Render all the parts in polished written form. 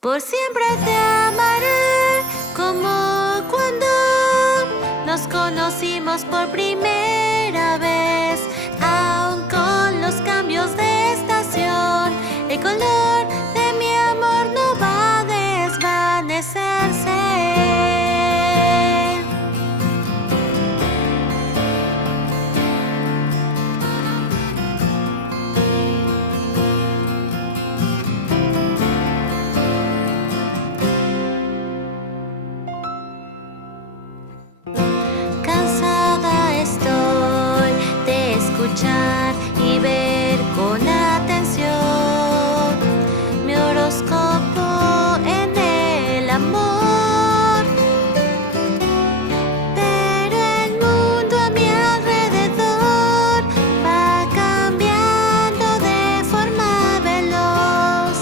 Por siempre te amaré, como cuando nos conocimos por primera vez. Aún con los cambios de estación, el color de mi amor no va a desvanecerse. Cansada estoy de escuchar y ver con atención mi horóscopo en el amor. Pero el mundo a mi alrededor va cambiando de forma veloz.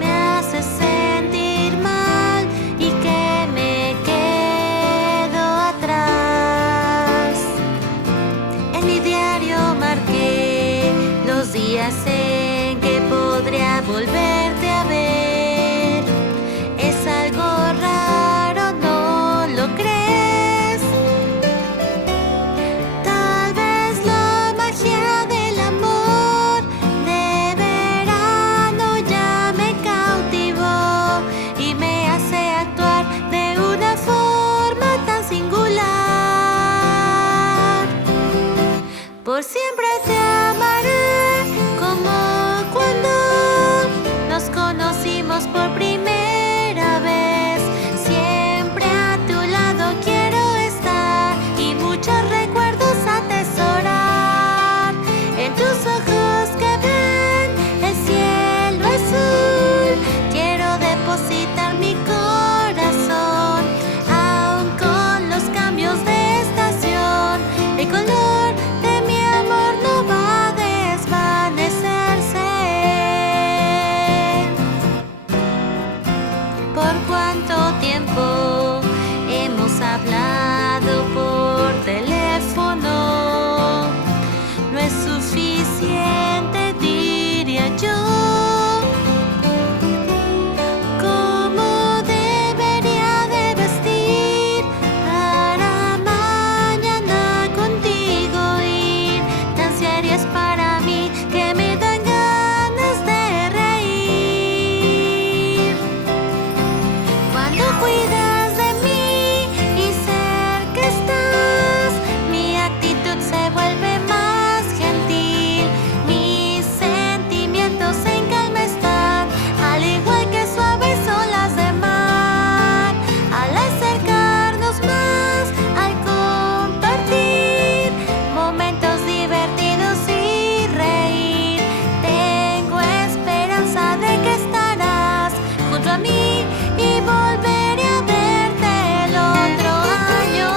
Me hace sentir mal y que me quedo atrás. En mi diario marqué los días en que podría volverte a ver. Es algo raro, ¿no lo crees? Tal vez la magia del amor de verano ya me cautivó y me hace actuar de una forma tan singular. Por siempre te amaré, como cuando nos conocimos por primera vez. Siempre a tu lado quiero estar y muchos recuerdos atesorar. En tus ojos que ven el cielo azul, quiero depositar mi corazón. Aún con los cambios de estación, el color de mi amor no va a desvanecerse. ¿Por cuánto tiempo hemos hablado por teléfono? No es suficiente, diría yo. ¿Cómo debería de vestir para mañana contigo ir? Tan seria es para mí que me dan ganas de reír. Cuando cuidas de mí y cerca estás, mi actitud se vuelve más gentil. Mis sentimientos en calma están, al igual que suaves olas de mar. Al acercarnos más, al compartir momentos divertidos y reír, tengo esperanza de que estarás junto a mí y volveré a verte el otro año.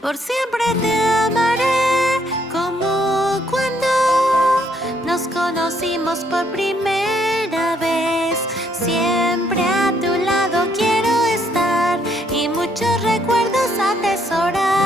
Por siempre te amaré, como cuando nos conocimos por primera vez. Siempre a tu lado quiero estar y muchos recuerdos atesorar.